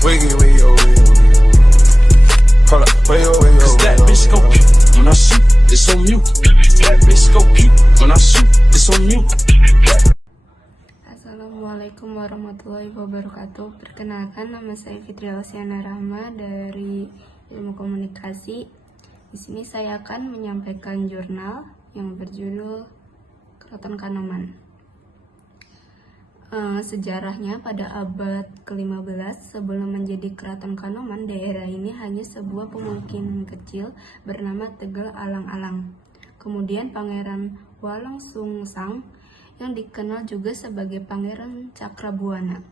Wiggy, wiggy, oh, wiggy, oh, wiggy, oh. Hold up, wiggy, oh, wiggy, oh, Cause that wiggy, oh, bitch go wiggy, pew when I shoot, it's on mute. That bitch go pew when I shoot, it's on mute. Assalamualaikum warahmatullahi wabarakatuh. Perkenalkan, nama saya Fitri Ausiana Rahma dari Ilmu Komunikasi. Di sini saya akan menyampaikan jurnal yang berjudul Keraton Kanoman. Sejarahnya pada abad ke-15 sebelum menjadi Keraton Kanoman, daerah ini hanya sebuah pemukiman kecil bernama Tegal Alang-Alang. Kemudian Pangeran Walangsungsang yang dikenal juga sebagai Pangeran Cakrabuana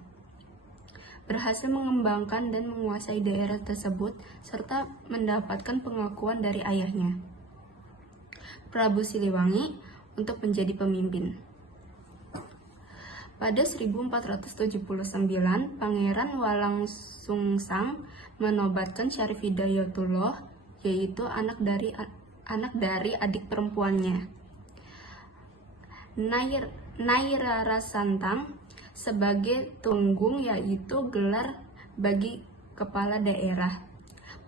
berhasil mengembangkan dan menguasai daerah tersebut serta mendapatkan pengakuan dari ayahnya, Prabu Siliwangi, untuk menjadi pemimpin. Pada 1479, Pangeran Walangsungsang menobatkan Syarif Hidayatullah, yaitu anak dari adik perempuannya, Nyai Santang, sebagai tunggung, yaitu gelar bagi kepala daerah.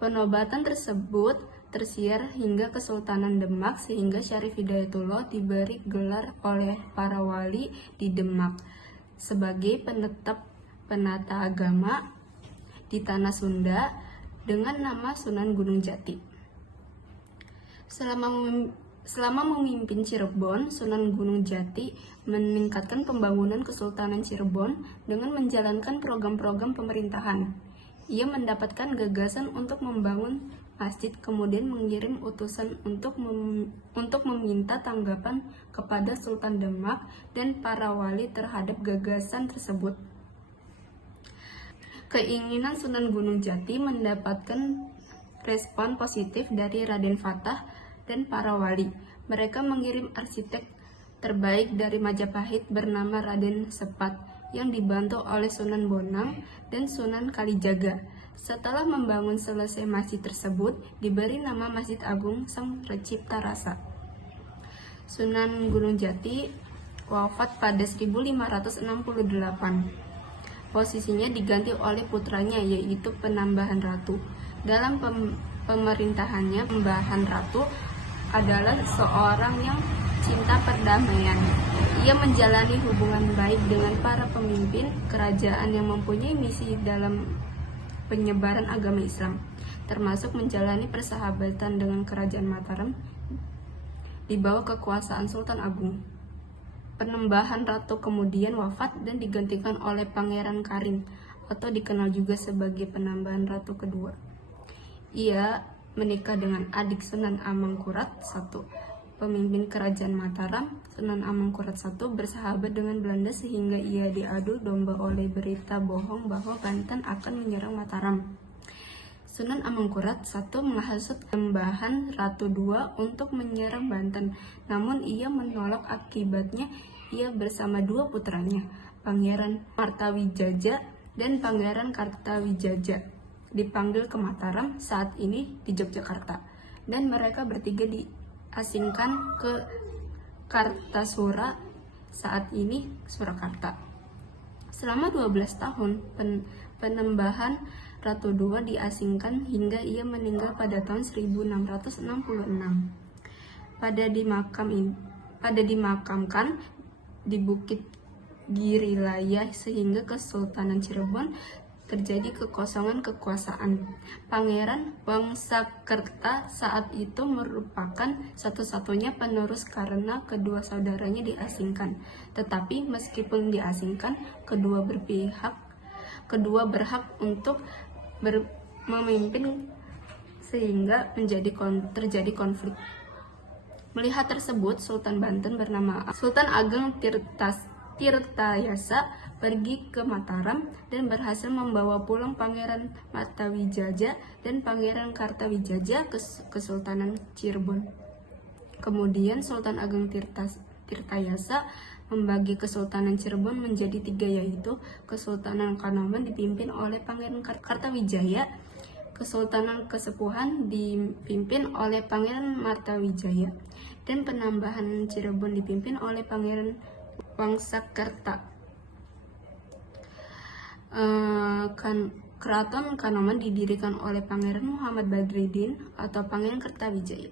Penobatan tersebut tersiar hingga Kesultanan Demak sehingga Syarif Hidayatullah diberi gelar oleh para wali di Demak sebagai penata agama di tanah Sunda dengan nama Sunan Gunung Jati. Selama memimpin Cirebon, Sunan Gunung Jati meningkatkan pembangunan Kesultanan Cirebon dengan menjalankan program-program pemerintahan. Ia mendapatkan gagasan untuk membangun masjid, kemudian mengirim utusan untuk meminta tanggapan kepada Sultan Demak dan para wali terhadap gagasan tersebut. Keinginan Sunan Gunung Jati mendapatkan respon positif dari Raden Fatah dan para wali. Mereka mengirim arsitek terbaik dari Majapahit bernama Raden Sepat yang dibantu oleh Sunan Bonang dan Sunan Kalijaga. Setelah membangun selesai masjid tersebut, diberi nama Masjid Agung Sang Recipta Rasa. Sunan Gunung Jati wafat pada 1568. Posisinya diganti oleh putranya, yaitu Penambahan Ratu. Dalam pemerintahannya, Penambahan Ratu adalah seorang yang cinta perdamaian. Ia menjalani hubungan baik dengan para pemimpin kerajaan yang mempunyai misi dalam penyebaran agama Islam, termasuk menjalani persahabatan dengan Kerajaan Mataram di bawah kekuasaan Sultan Agung. Penambahan Ratu kemudian wafat dan digantikan oleh Pangeran Karim, atau dikenal juga sebagai Penambahan Ratu kedua. Ia menikah dengan adik Sunan Amangkurat I, pemimpin Kerajaan Mataram. Sunan Amangkurat I bersahabat dengan Belanda sehingga ia diadu domba oleh berita bohong bahwa Banten akan menyerang Mataram. Sunan Amangkurat I menghasut Penambahan Ratu II untuk menyerang Banten, namun ia menolak. Akibatnya ia bersama dua putranya, Pangeran Martawijaja dan Pangeran Kartawijaja, dipanggil ke Mataram, saat ini di Yogyakarta, dan mereka bertiga diasingkan ke Kartasura, saat ini Surakarta. Selama 12 tahun, Penambahan Ratu II diasingkan hingga ia meninggal pada tahun 1666. Pada dimakamkan di Bukit Girilaya sehingga Kesultanan Cirebon terjadi kekosongan kekuasaan. Pangeran Wangsakerta saat itu merupakan satu-satunya penerus karena kedua saudaranya diasingkan. Tetapi meskipun diasingkan, kedua berhak untuk memimpin sehingga terjadi konflik. Melihat tersebut, Sultan Banten bernama Sultan Ageng Tirtayasa pergi ke Mataram dan berhasil membawa pulang Pangeran Martawijaja dan Pangeran Kartawijaja ke Kesultanan Cirebon. Kemudian Sultan Ageng Tirtayasa membagi Kesultanan Cirebon menjadi 3, yaitu Kesultanan Kanoman dipimpin oleh Pangeran Kartawijaya, Kesultanan Kesepuhan dipimpin oleh Pangeran Martawijaya, dan Penambahan Cirebon dipimpin oleh Pangeran Wangsakerta. Keraton Kanoman didirikan oleh Pangeran Muhammad Badruddin atau Pangeran Kertawijaya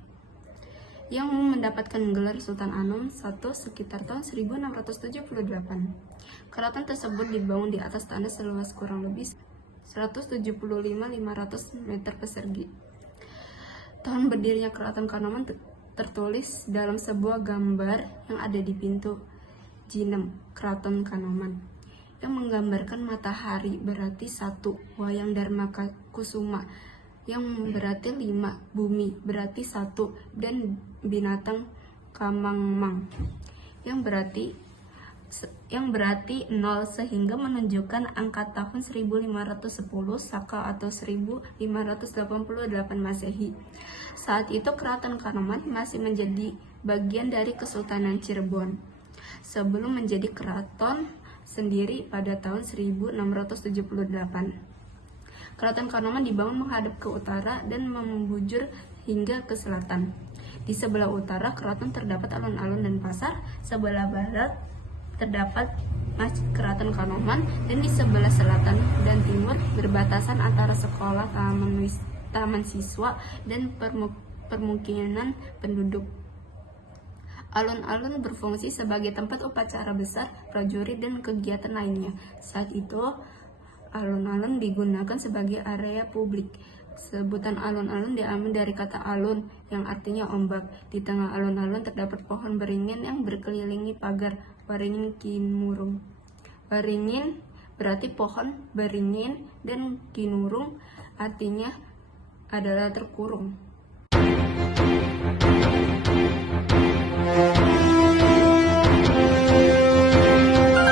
yang mendapatkan gelar Sultan Anom I sekitar tahun 1678. Keraton tersebut dibangun di atas tanah seluas kurang lebih 175.500 meter persegi. Tahun berdirinya Keraton Kanoman tertulis dalam sebuah gambar yang ada di pintu Jinem Keraton Kanoman yang menggambarkan matahari berarti 1, wayang Dharma Kusuma yang berarti 5, bumi berarti 1, dan binatang Kamangmang yang berarti 0, sehingga menunjukkan angka tahun 1510 Saka atau 1588 Masehi. Saat itu Keraton Kanoman masih menjadi bagian dari Kesultanan Cirebon sebelum menjadi keraton sendiri pada tahun 1678. Keraton Kanoman dibangun menghadap ke utara dan membujur hingga ke selatan. Di sebelah utara keraton terdapat alun-alun dan pasar, sebelah barat terdapat Masjid Keraton Kanoman, dan di sebelah selatan dan timur berbatasan antara sekolah, taman siswa, dan permukiman penduduk. Alun-alun berfungsi sebagai tempat upacara besar, prajurit, dan kegiatan lainnya. Saat itu, alun-alun digunakan sebagai area publik. Sebutan alun-alun diambil dari kata alun, yang artinya ombak. Di tengah alun-alun terdapat pohon beringin yang berkelilingi pagar waringin kinurung. Waringin berarti pohon beringin, dan kinurung artinya adalah terkurung.